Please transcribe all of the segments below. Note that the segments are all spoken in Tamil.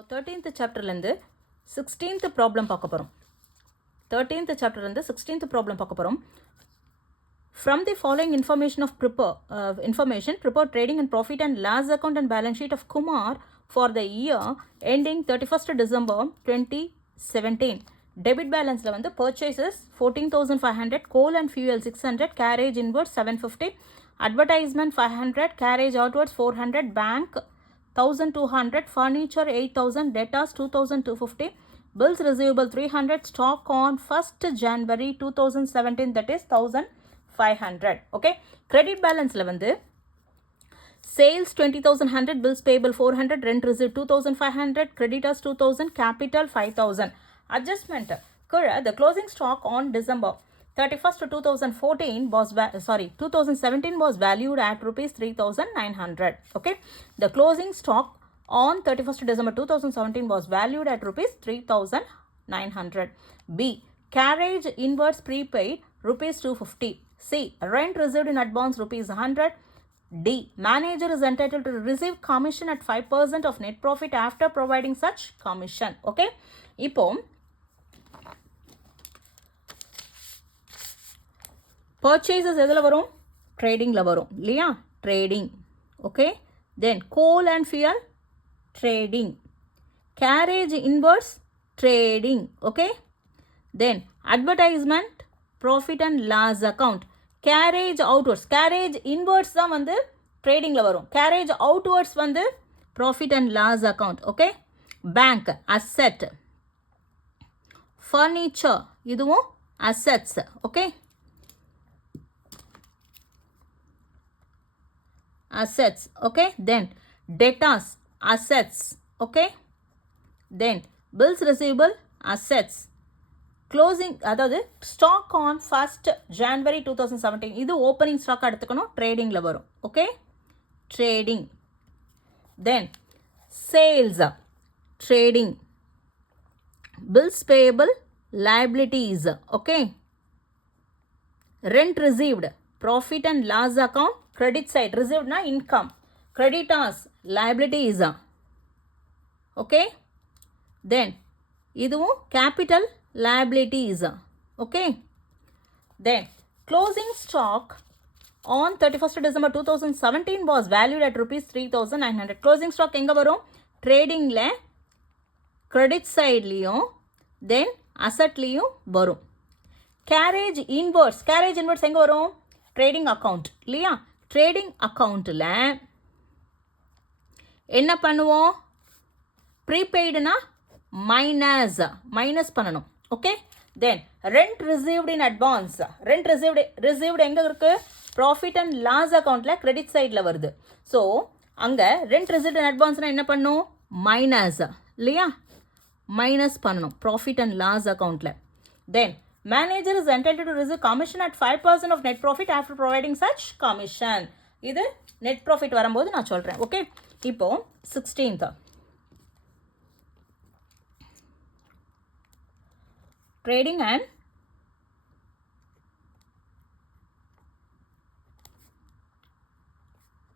நம்ம 13th சாப்டர்லேருந்து 16th ப்ராப்ளம் பார்க்க போகிறோம். 13th சாப்டர்லேருந்து 16th ப்ராப்ளம் பார்க்க போகிறோம். From the following information, prepare trading and profit and loss account and balance sheet of Kumar for the year ending 31st December 2017. Debit balance la vandu purchases 14,500, coal and fuel 600, carriage inwards 750, advertisement 500, carriage outwards 400, bank 1,200, furniture 8,000, debtors 2,250, bills receivable 300, stock on 1st January 2017, that is 1,500. Okay, credit balance la vandu sales 20,100, bills payable 400, rent received 2,500, creditors 2,000, capital 5,000. Adjustment the closing stock on December 31st 2017 was 2017 was valued at rupees 3,900. Okay, the closing stock on 31st December 2017 was valued at rupees 3,900. B, carriage inwards prepaid rupees 250. C, rent received in advance rupees 100. D, manager is entitled to receive commission at 5% of net profit after providing such commission. Okay, இப்போ purchases எதில் வரும்? ட்ரேடிங்கில் வரும் இல்லையா? Trading. Okay, then coal and fuel trading, carriage inwards trading. Okay, then advertisement profit and loss account, carriage outwards. Carriage inwards தான் வந்து ட்ரேடிங்கில் வரும், கேரேஜ் அவுட்வர்ட்ஸ் வந்து profit and loss account. Okay, bank asset, furniture இதுவும் assets. Okay, assets. Okay, then debtors assets. Okay, then bills receivable assets. Closing அதாவது stock on 1st January 2017 இது ஓப்பனிங் ஸ்டாக் எடுத்துக்கணும், ட்ரேடிங்கில் வரும். Okay, trading. Then sales trading, bills payable liabilities. Okay, rent received profit and loss account, credit side, received na income, creditors liabilities. Okay, then இதுவும் capital liabilities. Okay, then closing stock on 31st December 2017 was valued at rupees 3,900. closing stock எங்க வரும்? ட்ரேடிங்கில் credit sideலையும் then assetலையும் வரும். கேரேஜ் இன்வர்ஸ், கேரேஜ் இன்வர்ஸ் எங்கே வரும்? ட்ரேடிங் அக்கௌண்ட் இல்லையா? ட்ரேடிங் அக்கௌண்ட்டில் என்ன பண்ணுவோம்? ப்ரீபெய்டுனா மைனஸ் பண்ணணும். Okay, then rent received in advance, rent received எங்கே இருக்குது? ப்ராஃபிட் அண்ட் லாஸ் அக்கௌண்ட்டில் கிரெடிட் சைடில் வருது. ஸோ அங்கே ரெண்ட் ரிசீவ்டு இன் அட்வான்ஸ்னால் என்ன பண்ணும்? மைனஸ் இல்லையா? மைனஸ் பண்ணணும் ப்ராஃபிட் அண்ட் லாஸ் அக்கௌண்ட்டில். தென் manager is entitled to receive commission at 5% of net profit after providing such commission. இது net profit வரும்போது நான் சொல்கிறேன். ஓகே, இப்போ 16th trading and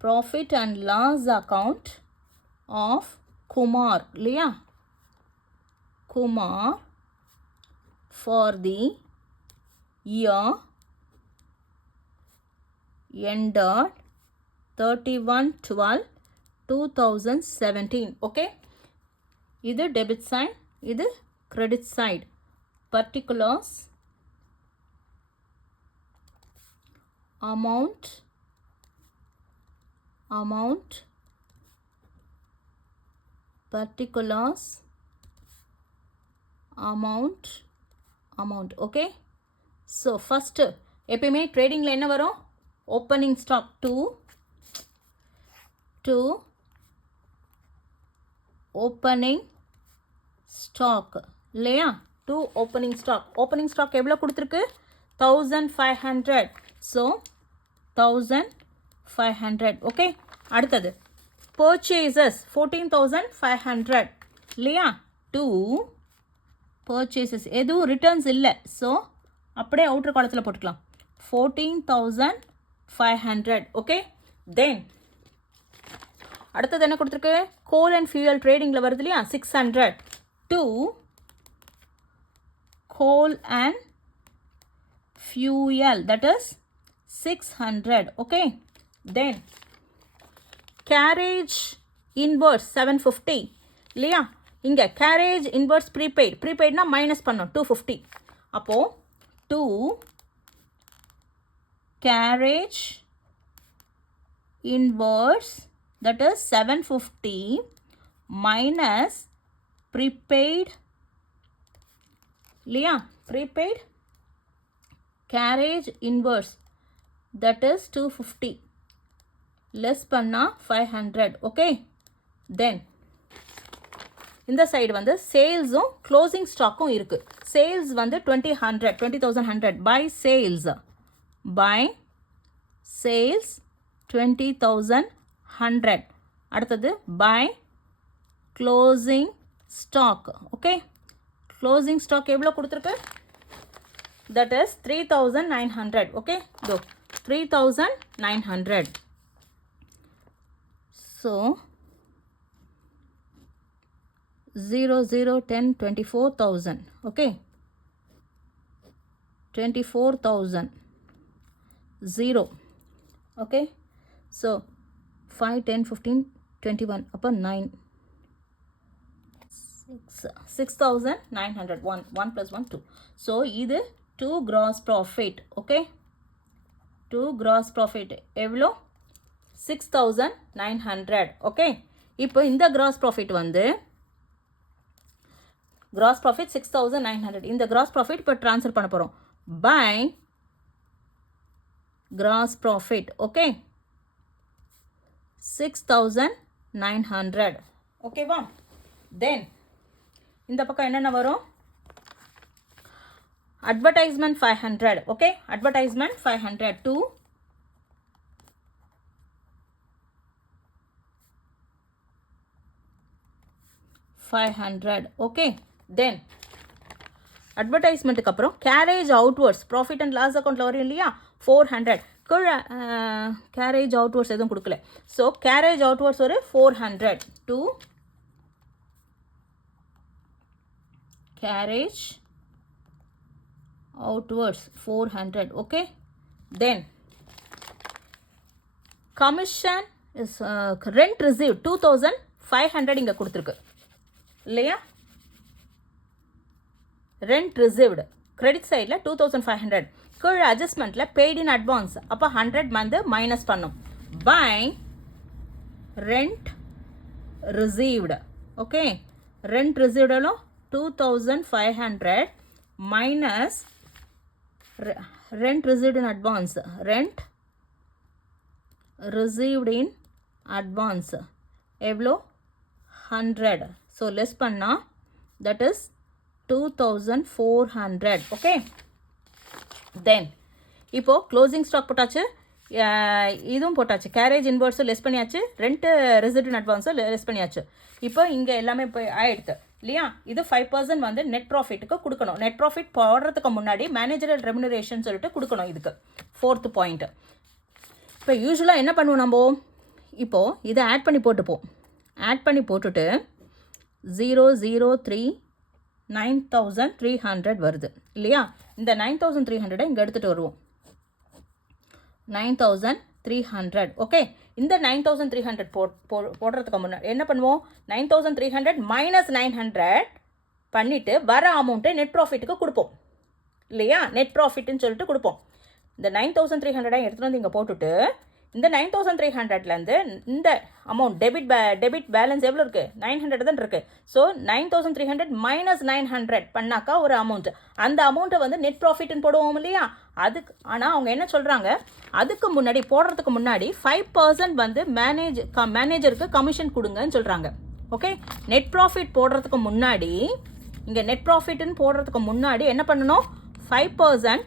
profit and loss account of Kumar இல்லையா? Kumar for the year ended 31/12/2017. okay, இது debit side, இது credit side. particulars amount particulars amount. okay, so first எப்பயுமே ட்ரேடிங்கில் என்ன வரும்? Opening stock to opening stock இல்லையா? to opening stock. Opening stock எவ்வளோ கொடுத்துருக்கு? 1,500. ஸோ 1,500. ஓகே, அடுத்தது பர்ச்சேசஸ் 14,500 இல்லையா? to purchases எதுவும் ரிட்டர்ன்ஸ் இல்லை, ஸோ அப்படியே அவுட்டர் காலத்தில் போட்டுக்கலாம். 14,500. ஓகே, தென் அடுத்தது என்ன கொடுத்துருக்கு? கோல் அண்ட் ஃபியூயல் ட்ரேடிங்கில் வருது இல்லையா? 600 to coal and fuel, that is 600. Okay, then carriage inverse 750 இல்லையா? இங்கே carriage inverse prepaidனா மைனஸ் பண்ணோம் 250. அப்போது 2 carriage inverse, that is 750 minus prepaid இல்லையா? prepaid carriage inverse, that is 250 less பண்ணா 500. okay, then இந்த சைடு வந்து சேல்ஸும் க்ளோசிங் ஸ்டாக்கும் இருக்குது. சேல்ஸ் வந்து 20,100 by sales 20,100. அடுத்தது by closing stock. okay, closing stock எவ்வளோ கொடுத்துருக்கு? that is 3,900. okay, go 3,900. so 0 0 10 24,000. okay, 24,000 0. okay, so 5 10 15 21 அப்போ 9 6,900. 1 plus 1 2. so இது 2 gross profit. okay, 2 gross profit எவ்வளோ? 6,900. okay, இப்போ இந்த gross profit வந்து gross profit 6,900. இந்த gross profit இப்போ ட்ரான்ஸ்ஃபர் பண்ண போகிறோம் by gross profit. okay, 6,900. ஓகேவா? then இந்த பக்கம் என்னென்ன வரும்? advertisement 500. okay, advertisement 500 to $500. okay, then அட்வர்டைஸ்மெண்ட்டுக்கு அப்புறம் carriage outwards profit and loss அக்கௌண்ட்டில் வரும் இல்லையா? 400. கீழே கேரேஜ் அவுட்வர்ட்ஸ் எதுவும் கொடுக்கல. ஸோ கேரேஜ் அவுட்வர்ட்ஸ் ஒரு 400 to carriage outwards 400. okay, then commission is rent received 2,500 இங்கே கொடுத்துருக்கு இல்லையா? rent received credit சைடில் 2,500. கீழே அட்ஜஸ்ட்மெண்ட்டில் paid in advance அப்போ 100 வந்து மைனஸ் பண்ணும் by rent received. okay, rent received 2,500 minus rent received in advance. rent received in advance எவ்வளோ? 100. so less பண்ணா that is 2,400. okay, then இப்போ க்ளோசிங் ஸ்டாக் போட்டாச்சு, இதுவும் போட்டாச்சு, கேரேஜ் இன்வர்ஸும் லெஸ் பண்ணியாச்சு, ரெண்ட் ரிசிப்ட் இன் அட்வான்ஸும் லெஸ் பண்ணியாச்சு. இப்போ இங்கே எல்லாமே இப்போ ஆயிடுது இல்லையா? இது 5% வந்து நெட் ப்ராஃபிட்டுக்கு கொடுக்கணும். நெட் ப்ராஃபிட் போடுறதுக்கு முன்னாடி மேனேஜரல் ரெமுனரேஷன் சொல்லிட்டு கொடுக்கணும். இதுக்கு 4th பாயிண்ட். இப்போ யூஸ்வலாக என்ன பண்ணுவோம் நம்ம? இப்போது இதை ஆட் பண்ணி போட்டுப்போம். ஆட் பண்ணி போட்டுட்டு 003 9,300 வருது இல்லையா? இந்த 9,300 இங்கே எடுத்துகிட்டு வருவோம். 9,300. ஓகே, இந்த 9,300 போடுறதுக்கு முன்னாடி என்ன பண்ணுவோம்? 9,300 மைனஸ் 900 பண்ணிவிட்டு வர அமௌண்ட்டை நெட் ப்ராஃபிட்டுக்கு கொடுப்போம் இல்லையா? நெட் ப்ராஃபிட்னு சொல்லிட்டு கொடுப்போம். இந்த 9,300 எடுத்துகிட்டு வந்து இங்கே போட்டுட்டு இந்த 9,300லேருந்து இந்த அமௌண்ட் டெபிட் பேலன்ஸ் எவ்வளோ இருக்குது? 900 தான் இருக்குது. ஸோ 9,300 மைனஸ் 900 பண்ணாக்கா ஒரு அமௌண்ட், அந்த அமௌண்ட்டை வந்து நெட் ப்ராஃபிட்னு போடுவோம் இல்லையா? அதுக்கு ஆனால் அவங்க என்ன சொல்கிறாங்க, அதுக்கு முன்னாடி போடுறதுக்கு முன்னாடி 5% வந்து மேனேஜருக்கு கமிஷன் கொடுங்கன்னு சொல்கிறாங்க. ஓகே, நெட் ப்ராஃபிட் போடுறதுக்கு முன்னாடி, இங்கே நெட் ப்ராஃபிட்னு போடுறதுக்கு முன்னாடி என்ன பண்ணணும்? 5%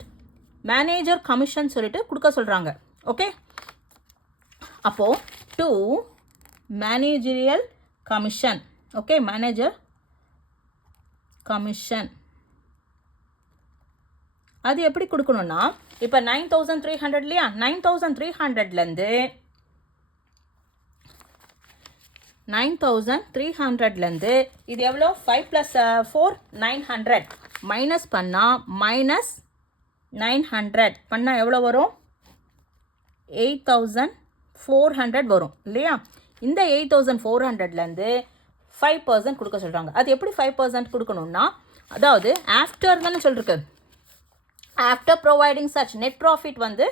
மேனேஜர் கமிஷன் சொல்லிட்டு கொடுக்க சொல்கிறாங்க. ஓகே, அப்போது to managerial commission. Okay, manager commission அது எப்படி கொடுக்கணும்னா, இப்போ 9,300 இல்லையா? 9,300லேருந்து 9300லேருந்து இது எவ்வளோ 5 + 4 900 மைனஸ் பண்ணால் -900 பண்ணால் எவ்வளோ வரும் 8400 வரும் இல்லையா. இந்த 8400லேருந்து 5% கொடுக்க சொல்கிறாங்க. அது எப்படி 5% கொடுக்கணும்னா, அதாவது ஆஃப்டர் தானே சொல்லிருக்கு, after providing such net profit வந்து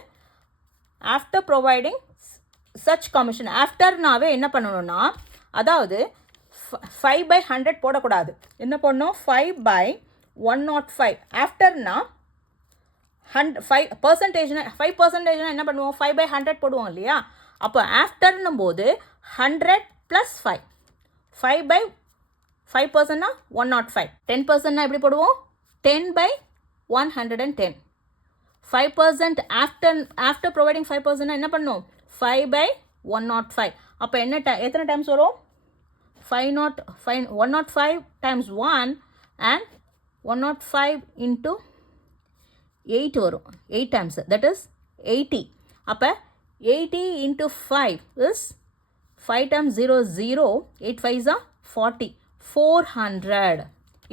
ஆஃப்டர் ப்ரொவைடிங் சச் கமிஷன். ஆஃப்டர்னாவே என்ன பண்ணணும்னா, அதாவது 5/100 போடக்கூடாது. என்ன பண்ணணும் 5/105. ஆஃப்டர்னா 5% என்ன பண்ணுவோம் 5/100 போடுவோம் இல்லையா. அப்போ ஆஃப்டர்னும் போது 100 + 5 5/5%னா 105. 10%னா எப்படி போடுவோம் 10/110. 5% ஆஃப்டர் ப்ரொவைடிங் 5%னா என்ன பண்ணும் 5/105. அப்போ என்ன எத்தனை டைம்ஸ் வரும் 105 டைம்ஸ் 1 அண்ட் 105 இன்ட்டு 8 வரும். 8 டைம்ஸ், தட் இஸ் 80. அப்போ 80 into 5 is 5 times 0 0, 8 5s are 40, 400.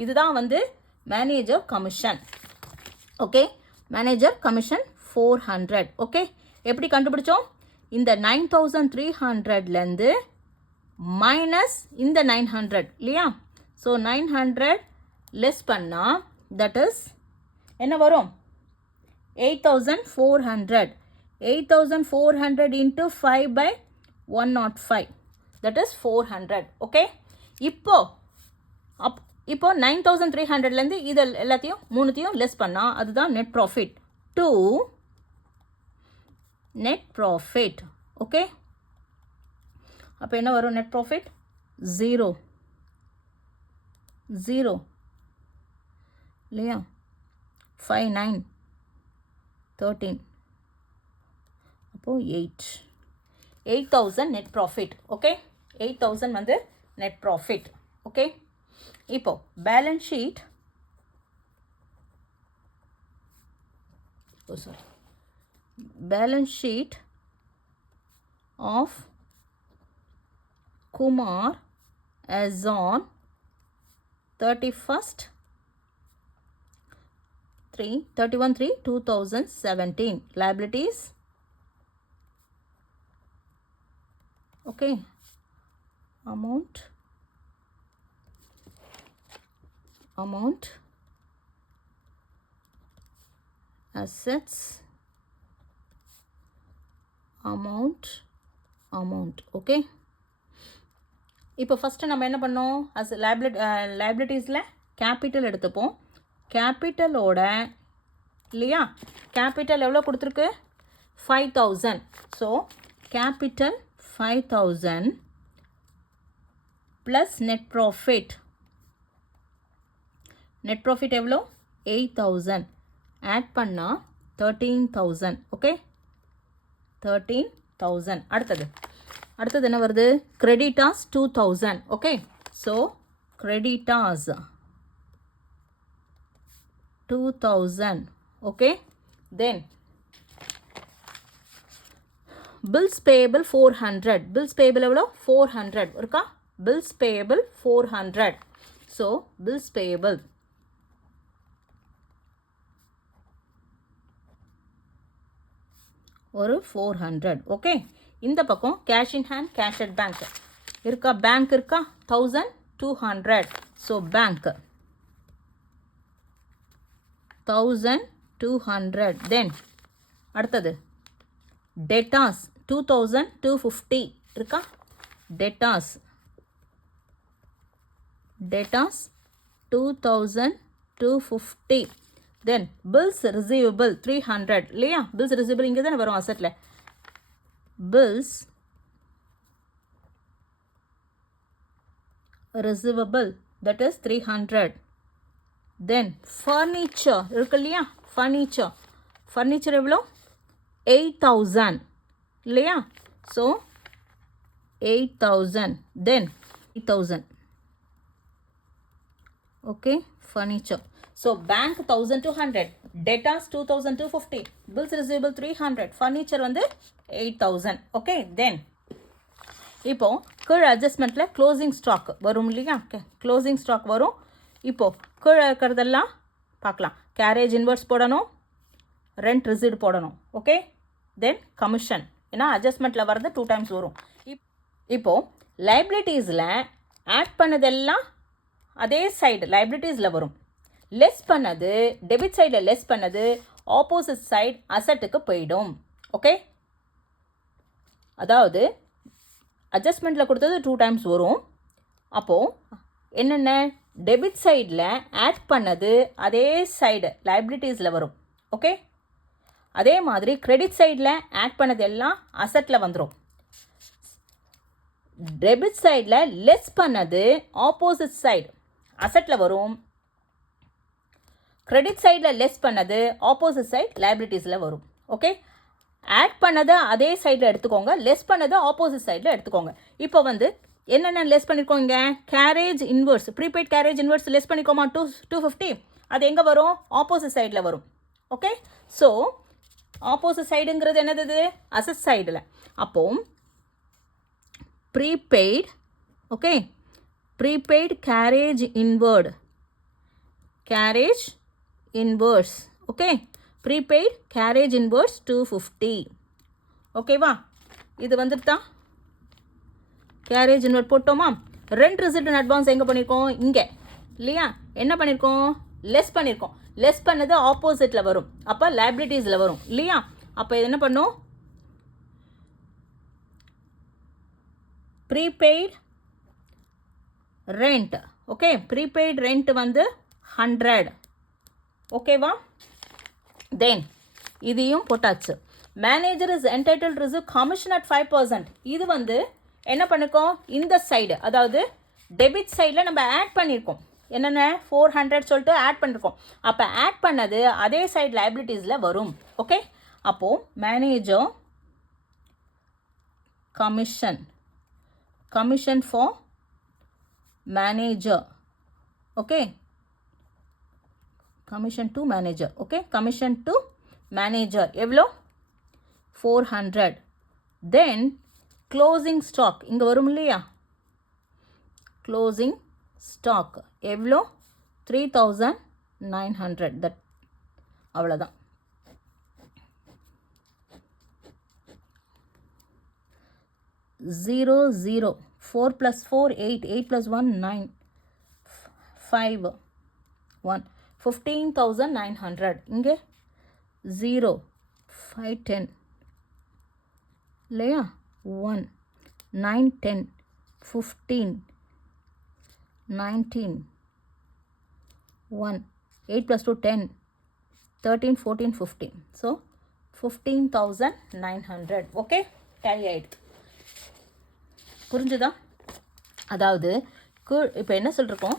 இதுதான் வந்து manager commission. Okay, manager commission 400. Okay, எப்படி கண்டுபிடிச்சோம், இந்த 9300லேருந்து மைனஸ் இந்த 900 இல்லையா. ஸோ 900 லெஸ் பண்ணால் தட் இஸ் என்ன வரும் 8400. 8400 இன்ட்டு 5/105 that is 400. ஓகே, இப்போ 9300லேருந்து இது எல்லாத்தையும் மூணுத்தையும் லெஸ் பண்ணால் அதுதான் net profit. To net profit. Okay, அப்போ என்ன வரும் நெட் ப்ராஃபிட் 0 இல்லையா. 5 9 13 அப்போது 8000 நெட் ப்ராஃபிட். ஓகே, 8000 வந்து நெட் ப்ராஃபிட். ஓகே, இப்போ balance sheet balance sheet of Kumar as on 31/3/2017. Liabilities. Okay, amount assets amount. Okay, இப்போ ஃபஸ்ட்டு நம்ம என்ன பண்ணோம் அஸ் லைபிலிட்டிஸில் கேபிட்டல் எடுத்துப்போம். கேபிட்டலோட இல்லையா, கேபிட்டல் எவ்வளோ கொடுத்துருக்கு 5000. So capital 5000 plus net profit எவ்வளோ 8000 ஆட் பண்ணால் 13000. ஓகே, 13000. அடுத்தது என்ன வருது creditors 2000. Okay, so creditors 2000. Okay, then bills payable 400. Bills payable எவ்வளோ 400 இருக்கா. Bills payable 400. So bills payable ஒரு 400. ஓகே, இந்த பக்கம் cash in hand cash at bank இருக்கா. பேங்க் இருக்கா 1200. So bank 1200. தென் அடுத்தது டெட்டாஸ் 2250 இருக்கா. டெட்டாஸ் 2250. தென் பில்ஸ் ரிசீவபிள் 300 இல்லையா. பில்ஸ் ரிசீவபிள் இங்கே தானே வரும் அசட்டில். Bills receivable that is 300. Then furniture இருக்கு இல்லையா. ஃபர்னிச்சர் எவ்வளோ 8000 இல்லையா. So 8000. Then 8000. Okay, furniture. So bank 1200, debtors 2250, bills receivable 300, furniture வந்து 8000. Okay, then இப்போது கீழே அட்ஜஸ்ட்மெண்ட்டில் க்ளோசிங் ஸ்டாக் வரும் இல்லையா, க்ளோசிங் ஸ்டாக் வரும். இப்போது கீழே இருக்கிறதெல்லாம் பார்க்கலாம். கேரேஜ் இன்வெர்ஸ் போடணும், ரெண்ட் ரிசீட் போடணும். ஓகே, தென் கமிஷன், ஏன்னா அட்ஜஸ்ட்மெண்ட்டில் வர்றது 2 times வரும். இப்போது லைபிலிட்டிஸில் ஆட் பண்ணதெல்லாம் அதே சைடு லைபிலிட்டிஸில் வரும். லெஸ் பண்ணது டெபிட் சைடில் லெஸ் பண்ணது ஆப்போசிட் சைடு அசட்டுக்கு போயிடும். ஓகே, அதாவது அட்ஜஸ்ட்மெண்ட்டில் கொடுத்தது 2 times வரும். அப்போது என்னென்ன டெபிட் சைடில் ஆட் பண்ணது அதே சைடு லைபிலிட்டிஸில் வரும். ஓகே, அதே மாதிரி கிரெடிட் சைடில் ஆட் பண்ணது எல்லாம் அசட்டில் வந்துடும். டெபிட் சைடில் லெஸ் பண்ணது ஆப்போசிட் சைடு அசட்டில் வரும். கிரெடிட் சைடில் லெஸ் பண்ணது ஆப்போசிட் சைடு லைபிலிட்டிஸில் வரும். ஓகே, ஆட் பண்ணதை அதே சைடில் எடுத்துக்கோங்க, லெஸ் பண்ணதை ஆப்போசிட் சைடில் எடுத்துக்கோங்க. இப்போ வந்து என்னென்ன லெஸ் பண்ணியிருக்கோங்க, carriage inwards, prepaid carriage inwards less பண்ணிக்கோமா 250. அது எங்கே வரும், ஆப்போசிட் சைடில் வரும். ஓகே, ஸோ ஆப்போசிட் சைடுங்கிறது என்னது, அசட் சைடில். அப்போது prepaid, okay, prepaid carriage inwards, okay, prepaid carriage inwards 250. ஓகேவா, இது வந்துட்டு கேரேஜ் இன்வெர்ட் போட்டோமா. ரெண்ட் ரிசிப்ட் அண்ட் அட்வான்ஸ் எங்கே பண்ணியிருக்கோம், இங்கே இல்லையா. என்ன பண்ணியிருக்கோம், லெஸ் பண்ணியிருக்கோம். லெஸ் பண்ணது ஆப்போசிட்டில் வரும், அப்போ லைபிலிட்டிஸில் வரும் இல்லையா. அப்போ இது என்ன பண்ணும், prepaid rent, okay, prepaid rent வந்து 100. ஓகேவா, தென் இதையும் போட்டாச்சு. Manager is entitled to receive commission at 5%. இது வந்து என்ன பண்ணிருக்கோம், இந்த சைடு அதாவது டெபிட் சைடில் நம்ம ஆட் பண்ணியிருக்கோம். என்னென்ன 400 சொல்லிட்டு ஆட் பண்ணியிருக்கோம். அப்போ ஆட் பண்ணது அதே சைடு லைபிலிட்டிஸில் வரும். ஓகே, அப்போது manager commission for manager, okay, commission to manager, okay, commission to manager எவ்வளோ 400. தென் க்ளோசிங் ஸ்டாக் இங்கே வரும் இல்லையா, க்ளோசிங் ஸ்டாக் எவ்வளோ 3900. தட் அவ்வளோதான். ஜீரோ 4 + 4 8 8 + 1 9 5 1 15,900. இங்கே 0 5 10 இல்லையா, 1 9 10 15 19 1 8 + 2 10 13 14 15. ஸோ 15,900. ஓகே, டேலி ஆகிடுது. புரிஞ்சுதா, அதாவது இப்போ என்ன சொல்லிருக்கோம்,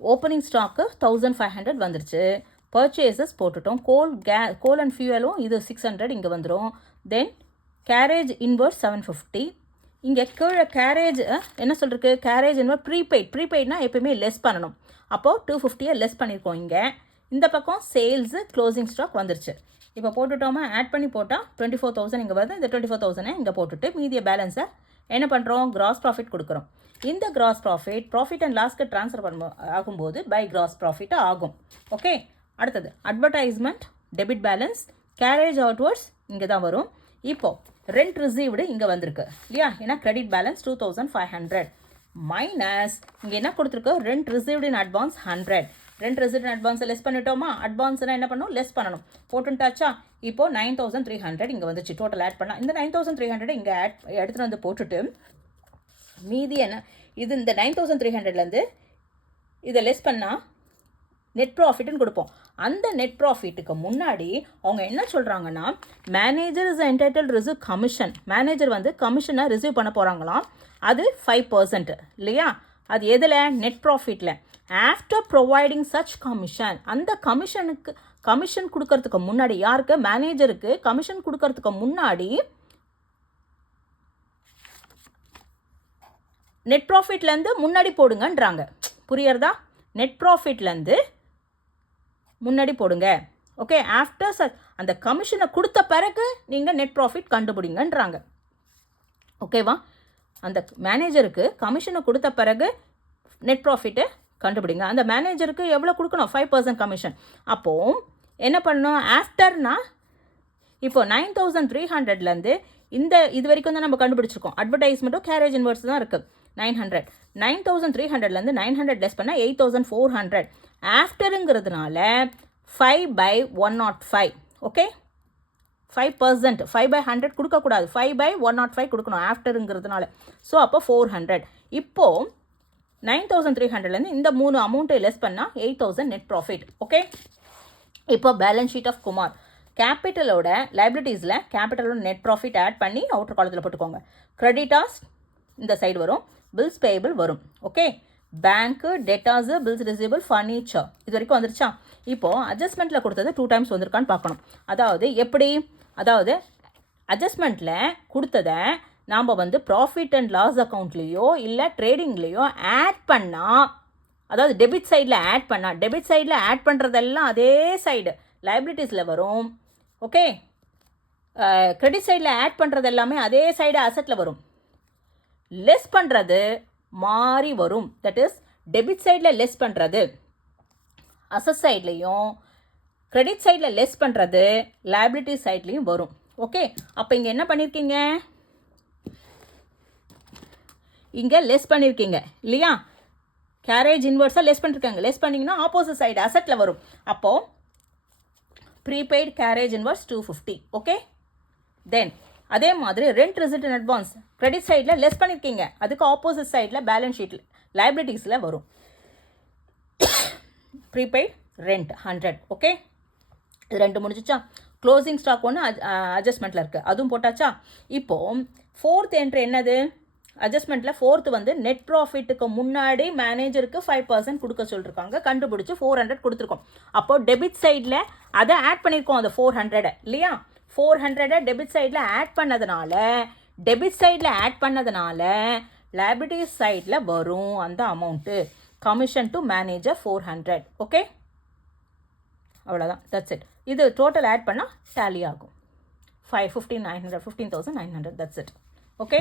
ஓப்பனிங் ஸ்டாக்கு 1500 வந்துருச்சு. பர்ச்சேசஸ் போட்டுட்டோம். கோல் அண்ட் ஃபியூவலும் இது 600 இங்கே வந்துடும். தென் கேரேஜ் இன்வெர்ஸ் 750. இங்கே கீழே கேரேஜ் என்ன சொல்லிருக்கு, கேரேஜ் இன்வெர்ஸ் ப்ரீபெய்ட்னா எப்பயுமே லெஸ் பண்ணணும். அப்போது 250 லெஸ் பண்ணியிருக்கோம். இங்கே இந்த பக்கம் சேல்ஸு க்ளோசிங் ஸ்டாக் வந்துருச்சு. இப்போ போட்டுட்டோமா, ஆட் பண்ணி போட்டால் 24,000 இங்கே வருது. இந்த 24,000 இங்கே போட்டுட்டு மீதிய பேலன்ஸை என்ன பண்ணுறோம், கிராஸ் ப்ராஃபிட் கொடுக்குறோம். இந்த கிராஸ் ப்ராஃபிட் அண்ட் லாஸ்க்கு ட்ரான்ஸ்ஃபர் ஆகும்போது பை கிராஸ் ப்ராஃபிட் ஆகும். ஓகே, அடுத்தது advertisement, debit balance, carriage outwards இங்கே தான் வரும். இப்போது ரெண்ட் ரிசீவ்டு இங்கே வந்திருக்கு இல்லையா, ஏன்னா கிரெடிட் பேலன்ஸ் 2500 மைனஸ் இங்கே என்ன கொடுத்துருக்கு, rent received in advance 100. Rent received in அட்வான்ஸை லெஸ் பண்ணிட்டோமா, அட்வான்ஸ்னால் என்ன பண்ணணும், லெஸ் பண்ணணும். போட்டுட்டாச்சா, இப்போது 9300 இங்கே வந்துச்சு. டோட்டல் ஆட் பண்ணால் இந்த 9300 இங்கே எடுத்துகிட்டு வந்து போட்டுட்டு மீதி என்ன, இது இந்த 9300லேருந்து இதை லெஸ் பண்ணால் நெட் ப்ராஃபிட்னு கொடுப்போம். அந்த நெட் ப்ராஃபிட்டுக்கு முன்னாடி அவங்க என்ன சொல்கிறாங்கன்னா, manager is entitled receive commission. Manager வந்து கமிஷனை ரிசீவ் பண்ண போகிறாங்களாம். அது 5% இல்லையா, அது எதில், நெட் ப்ராஃபிட்டில். ஆஃப்டர் ப்ரொவைடிங் சச் கமிஷன், அந்த கமிஷன் கொடுக்கறதுக்கு முன்னாடி, யாருக்கு, மேனேஜருக்கு கமிஷன் கொடுக்கறதுக்கு முன்னாடி நெட் ப்ராஃபிட்லேருந்து முன்னாடி போடுங்கன்றாங்க. புரியறதா, நெட் ப்ராஃபிட்லேருந்து முன்னாடி போடுங்க. ஓகே, ஆஃப்டர் அந்த கமிஷனை கொடுத்த பிறகு நீங்கள் நெட் ப்ராஃபிட் கண்டுபிடிங்கன்றாங்க. ஓகேவா, அந்த மேனேஜருக்கு கமிஷனை கொடுத்த பிறகு நெட் ப்ராஃபிட்டை கண்டுபிடிங்க. அந்த மேனேஜருக்கு எவ்வளோ கொடுக்கணும்? 5% கமிஷன். அப்போது என்ன பண்ணணும்? ஆஃப்டர்னா இப்போ 9300லேருந்து இது வரைக்கும் தான் நம்ம கண்டுபிடிச்சிருக்கோம். அட்வர்டைஸ்மெண்ட்டும் கேரேஜ் இன்வர்ஸ் தான் இருக்குது. 900 9300லேருந்து 900 லெஸ் பண்ணால் 8400. ஆஃப்டருங்கிறதுனால 5/105. ஓகே, 5%, 5/100 கொடுக்கக்கூடாது, 5/105 கொடுக்கணும் ஆஃப்டருங்கிறதுனால. ஸோ அப்போ 400. இப்போது 9300லேருந்து இந்த 3 அமௌண்ட்டை லெஸ் பண்ணால் 8000 நெட் ப்ராஃபிட். ஓகே, இப்போ பேலன்ஸ் ஷீட் ஆஃப் குமார். கேபிட்டலோட லைபிலிட்டிஸில் கேபிட்டலோட நெட் ப்ராஃபிட் ஆட் பண்ணி அவுட்டர் காலத்தில் போட்டுக்கோங்க. கிரெடிட்டாஸ் இந்த சைடு வரும், பில்ஸ் பேயபிள் வரும். Okay, bank, debtors, bills receivable, furniture இது வரைக்கும் வந்துருச்சா? இப்போது அட்ஜஸ்ட்மெண்ட்டில் கொடுத்தது 2 டைம்ஸ் வந்திருக்கான்னு பார்க்கணும். அதாவது எப்படி? அதாவது அட்ஜஸ்ட்மெண்ட்டில் கொடுத்ததை நாம் வந்து ப்ராஃபிட் அண்ட் லாஸ் அக்கௌண்ட்லேயோ இல்லை ட்ரேடிங்லேயோ ஆட் பண்ணால், அதாவது டெபிட் சைடில் ஆட் பண்ணால், டெபிட் சைடில் ஆட் பண்ணுறதெல்லாம் அதே சைடு லைபிலிட்டிஸில் வரும். ஓகே, கிரெடிட் சைடில் ஆட் பண்ணுறது எல்லாமே அதே சைடு அசட்டில் வரும். லெஸ் பண்ணுறது மாறி வரும். தட் இஸ் டெபிட் சைடில் லெஸ் பண்ணுறது அசட் சைட்லேயும், கிரெடிட் சைடில் லெஸ் பண்ணுறது லைபிலிட்டி சைட்லேயும் வரும். ஓகே, அப்போ இங்கே என்ன பண்ணியிருக்கீங்க? இங்கே லெஸ் பண்ணியிருக்கீங்க இல்லையா? கேரேஜ் இன்வர்ஸாக லெஸ் பண்ணியிருக்காங்க. லெஸ் பண்ணிங்கன்னா ஆப்போசிட் சைடு அசட்டில் வரும். அப்போது ப்ரீபெய்ட் கேரேஜ் இன்வர்ஸ் 250. ஓகே, தென் அதே மாதிரி rent receipt in advance credit சைடில் லெஸ் பண்ணியிருக்கீங்க, அதுக்கு ஆப்போசிட் சைடில் பேலன்ஸ் ஷீட்டில் லைபிலிட்டிஸில் வரும். Prepaid rent 100. ஓகே, இது 2 முடிஞ்சிச்சா? க்ளோசிங் ஸ்டாக் ஒன்று அட்ஜஸ்ட்மெண்ட்டில் இருக்குது, அதுவும் போட்டாச்சா? இப்போது 4th என்ட்ரி என்னது? அட்ஜஸ்ட்மெண்ட்டில் 4th வந்து நெட் ப்ராஃபிட்டுக்கு முன்னாடி மேனேஜருக்கு 5% கொடுக்க சொல்லியிருக்காங்க. கண்டுபிடிச்சி 400 கொடுத்துருக்கோம். அப்போது டெபிட் சைடில் அதை ஆட் பண்ணியிருக்கோம், அந்த 400 இல்லையா? 400 டெபிட் சைடில் ஆட் பண்ணதுனால லைபிலிட்டிஸ் சைடில் வரும் அந்த amount. Commission to manager 400. Okay, அவ்வளோதான், தட்ஸ் இட். இது டோட்டல் ஆட் பண்ணால் டேலி ஆகும். 15,900 தட்ஸ் இட். ஓகே.